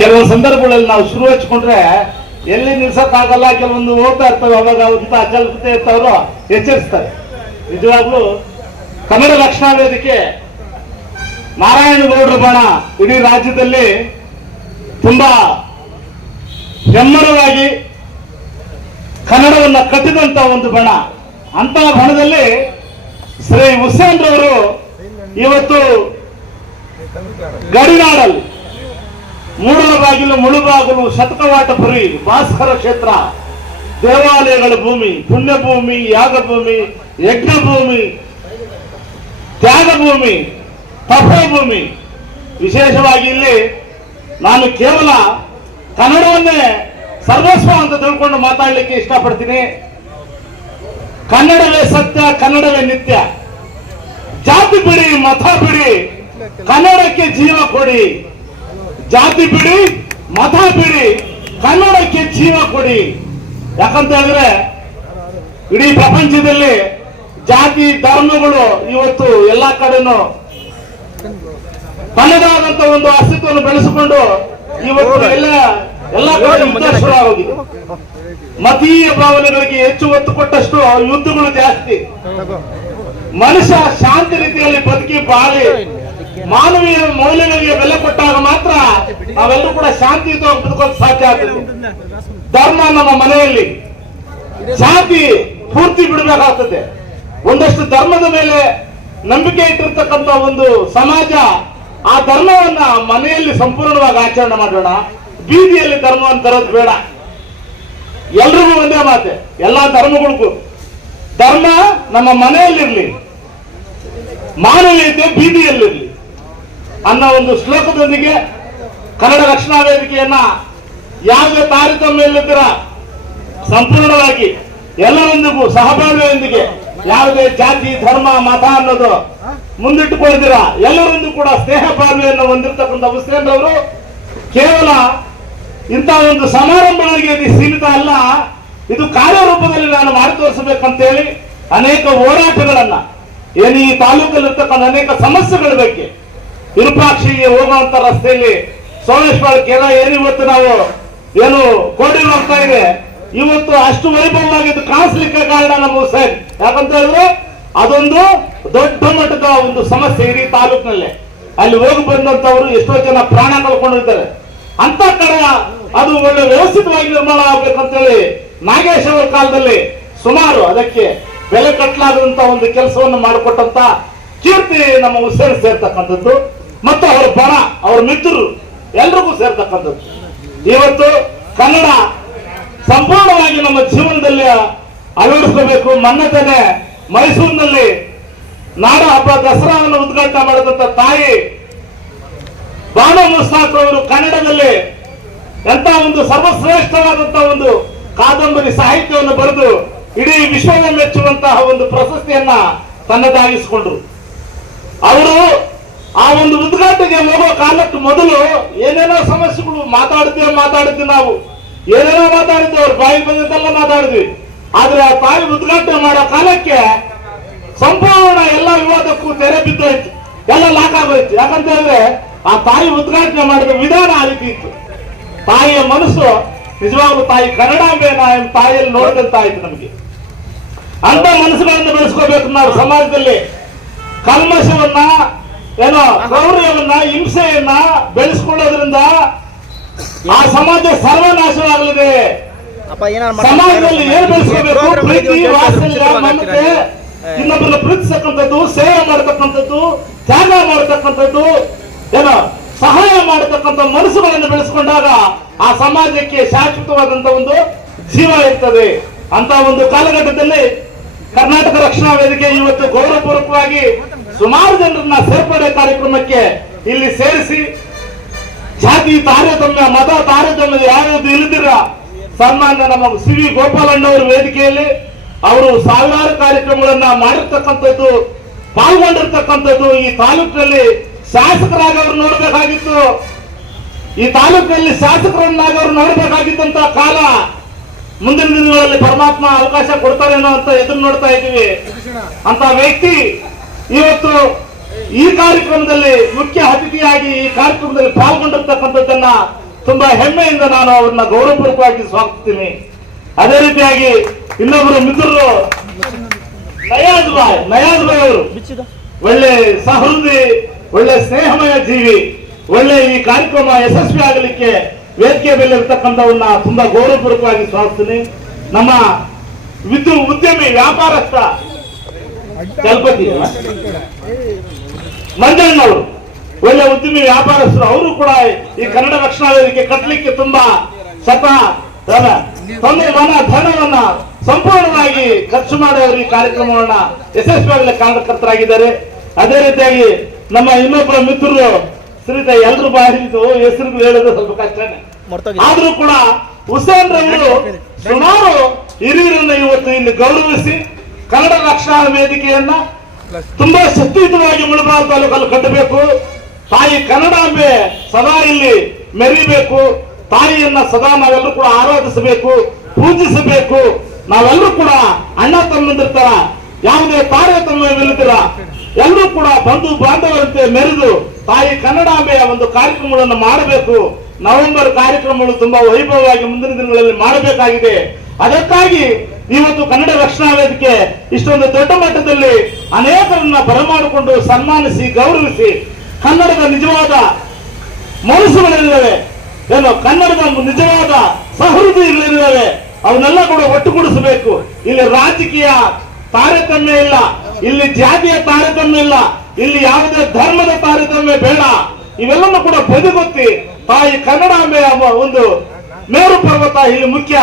ಕೆಲವೊಂದು ಸಂದರ್ಭಗಳಲ್ಲಿ ನಾವು ಶುರು ಹಚ್ಕೊಂಡ್ರೆ ಎಲ್ಲಿ ನಿಲ್ಸಕ್ಕಾಗಲ್ಲ, ಕೆಲವೊಂದು ಓದ್ತಾ ಇರ್ತವೆ, ಅವಾಗ ಅಂತ ಚಲಪತೆ ಇರ್ತವ್ರು ಎಚ್ಚರಿಸ್ತಾರೆ. ನಿಜವಾಗ್ಲೂ ಕನ್ನಡ ರಕ್ಷಣಾ ವೇದಿಕೆ ನಾರಾಯಣಗೌಡರ ಬಣ ಇಡೀ ರಾಜ್ಯದಲ್ಲಿ ತುಂಬಾ ಹೆಮ್ಮರವಾಗಿ ಕನ್ನಡವನ್ನ ಕಟ್ಟಿದಂತ ಒಂದು ಬಣ. ಅಂತ ಬಣದಲ್ಲಿ ಶ್ರೀ ಹುಸೇನ್ ರವರು ಇವತ್ತು ಗಡಿನಾಡಲ್ಲಿ ಮೂಡಲ ಬಾಗಿಲು ಮುಳುಬಾಗಿಲು ಶತಕವಾಟಪುರಿ ಭಾಸ್ಕರ ಕ್ಷೇತ್ರ. ದೇವಾಲಯಗಳ ಭೂಮಿ ಪುಣ್ಯ ಭೂಮಿ ಯಾಗ ಭೂಮಿ ಯಜ್ಞ ಭೂಮಿ ತ್ಯಾಗ ಭೂಮಿ ತಪೋಭೂಮಿ. ವಿಶೇಷವಾಗಿ ಇಲ್ಲಿ ನಾನು ಕೇವಲ ಕನ್ನಡವನ್ನೇ ಸರ್ವಸ್ವ ಅಂತ ತಿಳ್ಕೊಂಡು ಮಾತಾಡಲಿಕ್ಕೆ ಇಷ್ಟಪಡ್ತೀನಿ. ಕನ್ನಡವೇ ಸತ್ಯ, ಕನ್ನಡವೇ ನಿತ್ಯ. ಜಾತಿ ಬಿಡಿ, ಮತ ಬಿಡಿ, ಕನ್ನಡಕ್ಕೆ ಜೀವ ಕೊಡಿ. ಜಾತಿ ಬಿಡಿ, ಮತ ಬಿಡಿ, ಕನ್ನಡಕ್ಕೆ ಜೀವ ಕೊಡಿ. ಯಾಕಂತ ಹೇಳಿದ್ರೆ ಇಡೀ ಪ್ರಪಂಚದಲ್ಲಿ ಜಾತಿ ಧರ್ಮಗಳು ಇವತ್ತು ಎಲ್ಲಾ ಕಡೆನೂ ತನ್ನದಾದಂತ ಒಂದು ಅಸ್ತಿತ್ವವನ್ನು ಬೆಳೆಸಿಕೊಂಡು ಇವತ್ತು ಎಲ್ಲ ಎಲ್ಲ ಕಡೆ ಯುದ್ಧ ಶುರುವಾಗಿದೆ ಮತೀಯ ಭಾವನೆಗಳಿಗೆ ಹೆಚ್ಚು ಒತ್ತು ಕೊಟ್ಟಷ್ಟು ಯುದ್ಧಗಳು ಜಾಸ್ತಿ. ಮನುಷ್ಯ ಶಾಂತಿ ರೀತಿಯಲ್ಲಿ ಬದುಕಿ ಬಾಳಿ. ಮಾನವೀಯ ಮೌಲ್ಯಗಳಿಗೆ ಬೆಲೆ ಕೊಟ್ಟಾಗ ಮಾತ್ರ ನಾವೆಲ್ಲರೂ ಕೂಡ ಶಾಂತಿಯುತವಾಗಿ ಬದುಕೋದು ಸಾಧ್ಯ ಆಗ್ತದೆ. ಧರ್ಮ ನಮ್ಮ ಮನೆಯಲ್ಲಿ ಜಾತಿ ಪೂರ್ತಿ ಬಿಡಬೇಕಾಗ್ತದೆ. ಒಂದಷ್ಟು ಧರ್ಮದ ಮೇಲೆ ನಂಬಿಕೆ ಇಟ್ಟಿರ್ತಕ್ಕಂಥ ಒಂದು ಸಮಾಜ ಆ ಧರ್ಮವನ್ನ ಮನೆಯಲ್ಲಿ ಸಂಪೂರ್ಣವಾಗಿ ಆಚರಣೆ ಮಾಡೋಣ. ಬೀದಿಯಲ್ಲಿ ಧರ್ಮವನ್ನು ತರೋದು ಬೇಡ. ಎಲ್ರಿಗೂ ಒಂದೇ ಮಾತೆ, ಎಲ್ಲಾ ಧರ್ಮಗಳಿಗೂ. ಧರ್ಮ ನಮ್ಮ ಮನೆಯಲ್ಲಿರ್ಲಿ. ಮಾನವೀಯತೆ ಬೀದಿಯಲ್ಲಿರ್ಲಿ. ಅನ್ನೋ ಒಂದು ಶ್ಲೋಕದೊಂದಿಗೆ ಕನ್ನಡ ರಕ್ಷಣಾ ವೇದಿಕೆಯನ್ನ ಯಾವುದೇ ತಾರತಮ್ಯ ಇಲ್ಲದಿರ ಸಂಪೂರ್ಣವಾಗಿ ಎಲ್ಲರೊಂದಿಗೂ ಸಹಬಾಳ್ವೆಯೊಂದಿಗೆ ಯಾವುದೇ ಜಾತಿ, ಧರ್ಮ, ಮತ ಅನ್ನೋದು ಮುಂದಿಟ್ಟುಕೊಂಡಿದ್ದೀರಾ ಎಲ್ಲರೊಂದು ಕೂಡ ಸ್ನೇಹ ಬಾಳ್ವೆಯನ್ನು ಹೊಂದಿರತಕ್ಕಂಥ ಹುಸೇನ್ ಅವರು ಕೇವಲ ಇಂಥ ಒಂದು ಸಮಾರಂಭಗಳಿಗೆ ಇದು ಸೀಮಿತ ಅಲ್ಲ, ಇದು ಕಾರ್ಯರೂಪದಲ್ಲಿ ನಾನು ಮಾಡಿ ತೋರಿಸಬೇಕಂತೇಳಿ ಅನೇಕ ಹೋರಾಟಗಳನ್ನ ಏನು ಈ ತಾಲೂಕಲ್ಲಿರ್ತಕ್ಕಂಥ ಅನೇಕ ಸಮಸ್ಯೆಗಳ ಬಗ್ಗೆ ವಿರೂಪಾಕ್ಷಿಗೆ ಹೋಗುವಂತ ರಸ್ತೆಯಲ್ಲಿ ಸೋಮೇಶ್ವರ ಕೆರ ಏನು ಇವತ್ತು ನಾವು ಏನು ಕೋಡಿ ಹೋಗ್ತಾ ಇದೆ. ಇವತ್ತು ಅಷ್ಟು ವೈಭವವಾಗಿದ್ದು ಕಾಣಿಸ್ಲಿಕ್ಕೆ ಕಾರಣ ನಮ್ಮ ಹುಸೇನ್. ಯಾಕಂತ ಹೇಳಿದ್ರೆ ಅದೊಂದು ದೊಡ್ಡ ಮಟ್ಟದ ಒಂದು ಸಮಸ್ಯೆ ಇಡೀ ತಾಲೂಕಿನಲ್ಲಿ. ಅಲ್ಲಿ ಹೋಗಿ ಬಂದಂತವರು ಎಷ್ಟೋ ಜನ ಪ್ರಾಣ ಕಳ್ಕೊಂಡಿರ್ತಾರೆ. ಅಂತ ಕಡೆ ಅದು ಒಳ್ಳೆ ವ್ಯವಸ್ಥಿತವಾಗಿ ನಿರ್ಮಾಣ ಆಗ್ಬೇಕಂತೇಳಿ ನಾಗೇಶ್ ಅವರ ಕಾಲದಲ್ಲಿ ಸುಮಾರು ಅದಕ್ಕೆ ಬೆಲೆ ಕಟ್ಟಲಾಗದಂತ ಒಂದು ಕೆಲಸವನ್ನು ಮಾಡಿಕೊಟ್ಟಂತ ಕೀರ್ತಿ ನಮ್ಮ ಹುಸೇನ್ ಸೇರ್ತಕ್ಕಂಥದ್ದು. ಮತ್ತು ಅವರ ಬಣ ಅವರ ಮಿತ್ರರು ಎಲ್ರಿಗೂ ಸೇರ್ತಕ್ಕಂಥದ್ದು. ಇವತ್ತು ಕನ್ನಡ ಸಂಪೂರ್ಣವಾಗಿ ನಮ್ಮ ಜೀವನದಲ್ಲಿ ಅಳವಡಿಸಬೇಕು ಮನ್ನತೆ ಮೈಸೂರಿನಲ್ಲಿ ನಾಡ ಹಬ್ಬ ದಸರಾವನ್ನು ಉದ್ಘಾಟನೆ ಮಾಡಿದಂತ ತಾಯಿ ಬಾಣ ಮುಸ್ತಾಕ್ ಅವರು ಕನ್ನಡದಲ್ಲಿ ಎಂತ ಒಂದು ಸರ್ವಶ್ರೇಷ್ಠವಾದಂತಹ ಒಂದು ಕಾದಂಬರಿ ಸಾಹಿತ್ಯವನ್ನು ಬರೆದು ಇಡೀ ವಿಶ್ವವನ್ನು ಮೆಚ್ಚುವಂತಹ ಒಂದು ಪ್ರಶಸ್ತಿಯನ್ನ ತನ್ನದಾಗಿಸಿಕೊಂಡ್ರು. ಅವರು ಆ ಒಂದು ಉದ್ಘಾಟನೆಗೆ ಹೋಗೋ ಕಾಲಕ್ಕೆ ಮೊದಲು ಏನೇನೋ ಸಮಸ್ಯೆಗಳು ಮಾತಾಡಿದ್ವಿ ಮಾತಾಡಿದ್ವಿ ನಾವು. ಏನೇನೋ ಮಾತಾಡಿದ್ವಿ, ಅವ್ರ ಬಾಯಿ ಬಂದಿದ್ದೆಲ್ಲ ಮಾತಾಡಿದ್ವಿ. ಆದ್ರೆ ಆ ತಾಯಿ ಉದ್ಘಾಟನೆ ಮಾಡೋ ಕಾಲಕ್ಕೆ ಸಂಪೂರ್ಣ ಎಲ್ಲ ವಿವಾದಕ್ಕೂ ತೆರೆ ಬಿದ್ದೋಯ್ತು. ಎಲ್ಲ ಲಾಕ್ ಆಗೋಯ್ತು. ಯಾಕಂತ ಹೇಳಿದ್ರೆ ಆ ತಾಯಿ ಉದ್ಘಾಟನೆ ಮಾಡಿದ ವಿಧಾನ ಆ ರೀತಿ ಇತ್ತು. ತಾಯಿಯ ಮನಸ್ಸು ನಿಜವಾಗ್ಲೂ ತಾಯಿ ಕನ್ನಡಾಂಬೆನ ಎಂಬ ತಾಯಿಯಲ್ಲಿ ನೋಡಿದಂತ ಆಯ್ತು ನಮಗೆ. ಅಂತ ಮನಸ್ಸುಗಳನ್ನು ಬೆಳೆಸ್ಕೋಬೇಕು ನಾವು ಸಮಾಜದಲ್ಲಿ. ಕಲ್ಮಶವನ್ನ ಏನೋ ಗೌರವವನ್ನ ಹಿಂಸೆಯನ್ನ ಬೆಳೆಸ್ಕೊಳ್ಳೋದ್ರಿಂದ ಆ ಸಮಾಜ ಸರ್ವನಾಶವಾಗಲಿದೆ. ಸಮಾಜದಲ್ಲಿ ಏನ್ ಬೆಳೆಸ್ಕೋಬೇಕು? ಪ್ರೀತಿ ವಾತ್ಸಲ್ಯ ಮಮತೆ ಇನ್ನೊಬ್ಬರನ್ನ ಪ್ರೀತಿಸತಕ್ಕಂಥದ್ದು ಸೇವೆ ಮಾಡತಕ್ಕಂಥದ್ದು ತ್ಯಾಗ ಮಾಡತಕ್ಕಂಥದ್ದು ಏನೋ ಸಹಾಯ ಮಾಡತಕ್ಕಂಥ ಮನಸ್ಸುಗಳನ್ನು ಬೆಳೆಸ್ಕೊಂಡಾಗ ಆ ಸಮಾಜಕ್ಕೆ ಶಾಶ್ವತವಾದಂತ ಒಂದು ಜೀವ ಇರ್ತದೆ. ಅಂತ ಒಂದು ಕಾಲಘಟ್ಟದಲ್ಲಿ ಕರ್ನಾಟಕ ರಕ್ಷಣಾ ವೇದಿಕೆ ಇವತ್ತು ಗೌರವಪೂರ್ವಕವಾಗಿ ಸುಮಾರು ಜನರನ್ನ ಸೇರ್ಪಡೆ ಕಾರ್ಯಕ್ರಮಕ್ಕೆ ಇಲ್ಲಿ ಸೇರಿಸಿ, ಜಾತಿ ತಾರತಮ್ಯ, ಮತ ತಾರತಮ್ಯ ಯಾವ್ಯಾವ್ದು ಇಲ್ಲದಿರ ಸನ್ಮಾನ್ಯ ನಮ್ಮ ಸಿ ವಿ ಗೋಪಾಲಣ್ಣವರ ವೇದಿಕೆಯಲ್ಲಿ ಅವರು ಸಾವಿರಾರು ಕಾರ್ಯಕ್ರಮಗಳನ್ನ ಮಾಡಿರ್ತಕ್ಕಂಥದ್ದು, ಪಾಲ್ಗೊಂಡಿರ್ತಕ್ಕಂಥದ್ದು ಈ ತಾಲೂಕಿನಲ್ಲಿ ಶಾಸಕರಾಗಿ ಅವ್ರು ನೋಡಬೇಕಾಗಿತ್ತು. ಈ ತಾಲೂಕಿನಲ್ಲಿ ಶಾಸಕರನ್ನಾಗಿ ಅವ್ರು ನೋಡಬೇಕಾಗಿದ್ದಂತ ಕಾಲ ಮುಂದಿನ ದಿನಗಳಲ್ಲಿ ಪರಮಾತ್ಮ ಅವಕಾಶ ಕೊಡ್ತಾರೇನೋ ಅಂತ ಎದುರು ನೋಡ್ತಾ ಇದ್ದೀವಿ. ಅಂತ ವ್ಯಕ್ತಿ ಇವತ್ತು ಈ ಕಾರ್ಯಕ್ರಮದಲ್ಲಿ ಮುಖ್ಯ ಅತಿಥಿಯಾಗಿ ಈ ಕಾರ್ಯಕ್ರಮದಲ್ಲಿ ಪಾಲ್ಗೊಂಡಿರ್ತಕ್ಕಂಥದ್ದನ್ನ ತುಂಬಾ ಹೆಮ್ಮೆಯಿಂದ ನಾನು ಅವ್ರನ್ನ ಗೌರವಪೂರ್ವಕವಾಗಿ ಸ್ವಾಗತಿಸ್ತೀನಿ. ಅದೇ ರೀತಿಯಾಗಿ ಇನ್ನೊಬ್ಬರು ಮಿತ್ರರು ನಯಾಜ್ ಬಾಯ್ ನಯಾಜ್ ಬಾಯ್ ಅವರು. ಒಳ್ಳೆ ಸಹೃದಯ, ಒಳ್ಳೆ ಸ್ನೇಹಮಯ ಜೀವಿ. ಒಳ್ಳೆ ಈ ಕಾರ್ಯಕ್ರಮ ಯಶಸ್ವಿ ಆಗಲಿಕ್ಕೆ ವೇದಿಕೆ ಮೇಲೆ ಇರ್ತಕ್ಕಂಥವನ್ನ ತುಂಬಾ ಗೌರವಪೂರ್ವಕವಾಗಿ ಸ್ವಾಗತಿಸ್ತೀನಿ. ನಮ್ಮ ವಿದ್ಯು ಉದ್ಯಮಿ ವ್ಯಾಪಾರಸ್ಥ ಚಲಪತಿ ಮಂಜಣ್ಣವರು ಒಳ್ಳೆ ಉದ್ಯಮಿ ವ್ಯಾಪಾರಸ್ಥರು, ಅವರು ಕೂಡ ಈ ಕನ್ನಡ ರಕ್ಷಣಾ ಕಟ್ಟಲಿಕ್ಕೆ ತುಂಬಾ ಸತ ಧನ ತಮ್ಮ ಮನ ಧನವನ್ನ ಸಂಪೂರ್ಣವಾಗಿ ಖರ್ಚು ಮಾಡಿ ಅವರು ಈ ಕಾರ್ಯಕ್ರಮವನ್ನ ಯಶಸ್ವಿಯಾಗಲಿ ಕಾರಣಕರ್ತರಾಗಿದ್ದಾರೆ ಅದೇ ರೀತಿಯಾಗಿ ನಮ್ಮ ಇನ್ನೊಬ್ಬರ ಮಿತ್ರರು, ಶ್ರೀತ ಎಲ್ರು ಬಾಯಿತು ಹೆಸರು ಹೇಳೋದು ಸ್ವಲ್ಪ ಕಷ್ಟನೇ ಆದ್ರೂ ಕೂಡ ಹುಸೇನ್ ರವರು ಸುಮಾರು ಹಿರಿಯರನ್ನ ಇವತ್ತು ಇಲ್ಲಿ ಗೌರವಿಸಿ ಕನ್ನಡ ರಕ್ಷಣಾ ವೇದಿಕೆಯನ್ನ ತುಂಬಾ ಶಕ್ತಿಯುತವಾಗಿ ಮುಳಬಾಗ ತಾಲೂಕಲ್ಲಿ ಕಟ್ಟಬೇಕು. ತಾಯಿ ಕನ್ನಡಾಂಬೆ ಸದಾ ಇಲ್ಲಿ ಮೆರಿಬೇಕು. ತಾಯಿಯನ್ನ ಸದಾ ನಾವೆಲ್ಲರೂ ಕೂಡ ಆರಾಧಿಸಬೇಕು, ಪೂಜಿಸಬೇಕು. ನಾವೆಲ್ಲರೂ ಕೂಡ ಅಣ್ಣ ತಮ್ಮಂದಿರ ತರ ಯಾವುದೇ ತಾರತಮ್ಯವಿಲ್ಲದಿರ ಎಲ್ಲರೂ ಕೂಡ ಬಂಧು ಬಾಂಧವರಂತೆ ಮೆರೆದು ತಾಯಿ ಕನ್ನಡಾಂಬೆಯ ಒಂದು ಕಾರ್ಯಕ್ರಮಗಳನ್ನು ಮಾಡಬೇಕು. ನವೆಂಬರ್ ಕಾರ್ಯಕ್ರಮಗಳು ತುಂಬಾ ವೈಭವವಾಗಿ ಮುಂದಿನ ದಿನಗಳಲ್ಲಿ ಮಾಡಬೇಕಾಗಿದೆ. ಅದಕ್ಕಾಗಿ ಇವತ್ತು ಕನ್ನಡ ರಕ್ಷಣಾ ವೇದಿಕೆ ಇಷ್ಟೊಂದು ದೊಡ್ಡ ಮಟ್ಟದಲ್ಲಿ ಅನೇಕರನ್ನ ಬರಮಾಡಿಕೊಂಡು ಸನ್ಮಾನಿಸಿ, ಗೌರವಿಸಿ ಕನ್ನಡದ ನಿಜವಾದ ಮನಸ್ಸುಗಳಿದ್ದಾವೆ ಏನು ಕನ್ನಡದ ನಿಜವಾದ ಸಹೃದಯಗಳಿಲ್ಲವೆ ಅವನ್ನೆಲ್ಲ ಕೂಡ ಒಟ್ಟುಗೂಡಿಸಬೇಕು. ಇಲ್ಲಿ ರಾಜಕೀಯ ತಾರತಮ್ಯ ಇಲ್ಲ, ಇಲ್ಲಿ ಜಾತಿಯ ತಾರತಮ್ಯ ಇಲ್ಲ, ಇಲ್ಲಿ ಯಾವುದೇ ಧರ್ಮದ ತಾರತಮ್ಯ ಬೇಡ. ಇವೆಲ್ಲವನ್ನು ಕೂಡ ಬದಿಗೊತ್ತಿ ತಾಯಿ ಕನ್ನಡ ಒಂದು ಮೇರು ಪರ್ವತ ಇಲ್ಲಿ ಮುಖ್ಯ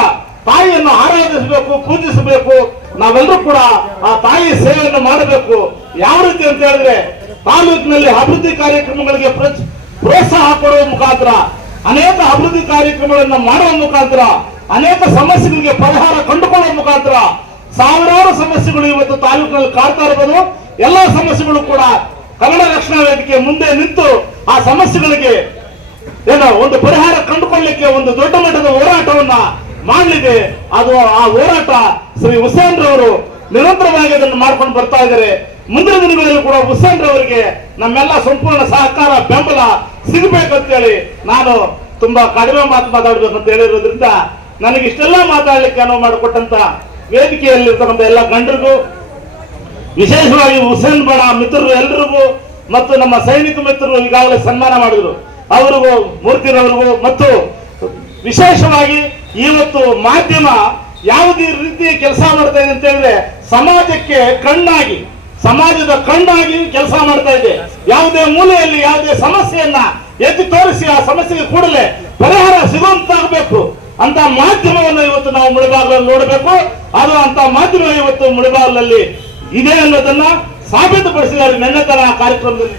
ತಾಯಿಯನ್ನು ಆರಾಧಿಸಬೇಕು, ಪೂಜಿಸಬೇಕು. ನಾವೆಲ್ಲರೂ ಕೂಡ ಆ ತಾಯಿ ಸೇವೆಯನ್ನು ಮಾಡಬೇಕು. ಯಾವ ರೀತಿ ಅಂತ ಹೇಳಿದ್ರೆ, ತಾಲೂಕಿನಲ್ಲಿ ಅಭಿವೃದ್ಧಿ ಕಾರ್ಯಕ್ರಮಗಳಿಗೆ ಪ್ರೋತ್ಸ- ಪ್ರೋತ್ಸಾಹ ಕೊಡುವ ಮುಖಾಂತರ, ಅನೇಕ ಅಭಿವೃದ್ಧಿ ಕಾರ್ಯಕ್ರಮಗಳನ್ನು ಮಾಡುವ ಮುಖಾಂತರ, ಅನೇಕ ಸಮಸ್ಯೆಗಳಿಗೆ ಪರಿಹಾರ ಕಂಡುಕೊಳ್ಳುವ ಮುಖಾಂತರ, ಸಾವಿರಾರು ಸಮಸ್ಯೆಗಳು ಇವತ್ತು ತಾಲೂಕಿನಲ್ಲಿ ಕಾಡ್ತಾ ಇರಬಹುದು ಎಲ್ಲಾ ಸಮಸ್ಯೆಗಳು ಕೂಡ ಕನ್ನಡ ರಕ್ಷಣಾ ವೇದಿಕೆ ಮುಂದೆ ನಿಂತು ಆ ಸಮಸ್ಯೆಗಳಿಗೆ ಏನೋ ಒಂದು ಪರಿಹಾರ ಕಂಡುಕೊಳ್ಳಲಿಕ್ಕೆ ಒಂದು ದೊಡ್ಡ ಮಟ್ಟದ ಹೋರಾಟವನ್ನ ಮಾಡಲಿದೆ. ಅದು ಆ ಹೋರಾಟ ಶ್ರೀ ಹುಸೇನ್ ರವರು ನಿರಂತರವಾಗಿ ಅದನ್ನು ಮಾಡ್ಕೊಂಡು ಬರ್ತಾ ಇದ್ದಾರೆ. ಮುಂದಿನ ದಿನಗಳಲ್ಲಿ ಕೂಡ ಹುಸೇನ್ ರವರಿಗೆ ನಮ್ಮೆಲ್ಲ ಸಂಪೂರ್ಣ ಸಹಕಾರ, ಬೆಂಬಲ ಸಿಗಬೇಕಂತೇಳಿ ನಾನು ತುಂಬಾ ಕಡಿಮೆ ಮಾತು ಮಾತಾಡಬೇಕು ಅಂತ ಹೇಳಿರೋದ್ರಿಂದ ನನಗೆ ಇಷ್ಟೆಲ್ಲ ಮಾತಾಡಲಿಕ್ಕೆ ಅನುವು ಮಾಡಿಕೊಟ್ಟಂತ ವೇದಿಕೆಯಲ್ಲಿರ್ತಕ್ಕಂಥ ಎಲ್ಲ ಗಂಡರಿಗೂ, ವಿಶೇಷವಾಗಿ ಹುಸೇನ್ ಬಣ ಮಿತ್ರರು ಎಲ್ಲರಿಗೂ ಮತ್ತು ನಮ್ಮ ಸೈನಿಕ ಮಿತ್ರರು ಈಗಾಗಲೇ ಸನ್ಮಾನ ಮಾಡಿದ್ರು. ಅವರಿಗೂ, ಮೂರ್ತಿರವರಿಗೂ ಮತ್ತು ವಿಶೇಷವಾಗಿ ಇವತ್ತು ಮಾಧ್ಯಮ ಯಾವುದೇ ರೀತಿ ಕೆಲಸ ಮಾಡ್ತಾ ಇದೆ ಅಂತ ಹೇಳಿದ್ರೆ ಸಮಾಜಕ್ಕೆ ಕಣ್ಣಾಗಿ, ಸಮಾಜದ ಕಣ್ಣಾಗಿ ಕೆಲಸ ಮಾಡ್ತಾ ಇದೆ. ಯಾವುದೇ ಮೂಲೆಯಲ್ಲಿ, ಯಾವುದೇ ಸಮಸ್ಯೆಯನ್ನ ಎದ್ದು ತೋರಿಸಿ ಆ ಸಮಸ್ಯೆಗೆ ಕೂಡಲೇ ಪರಿಹಾರ ಸಿಗುವಂತಾಗಬೇಕು ಅಂತ ಮಾಧ್ಯಮವನ್ನು ಇವತ್ತು ನಾವು ಮುಳುಬಾಗಿಲಲ್ಲಿ ನೋಡಬೇಕು. ಅದು ಅಂತ ಮಾಧ್ಯಮ ಇವತ್ತು ಮುಳುಬಾಗಿಲಲ್ಲಿ ಇದೆ ಅನ್ನೋದನ್ನ ಸಾಬೀತುಪಡಿಸಿದ್ದಾರೆ. ನೆನ್ನೆ ತರ ಕಾರ್ಯಕ್ರಮದಲ್ಲಿ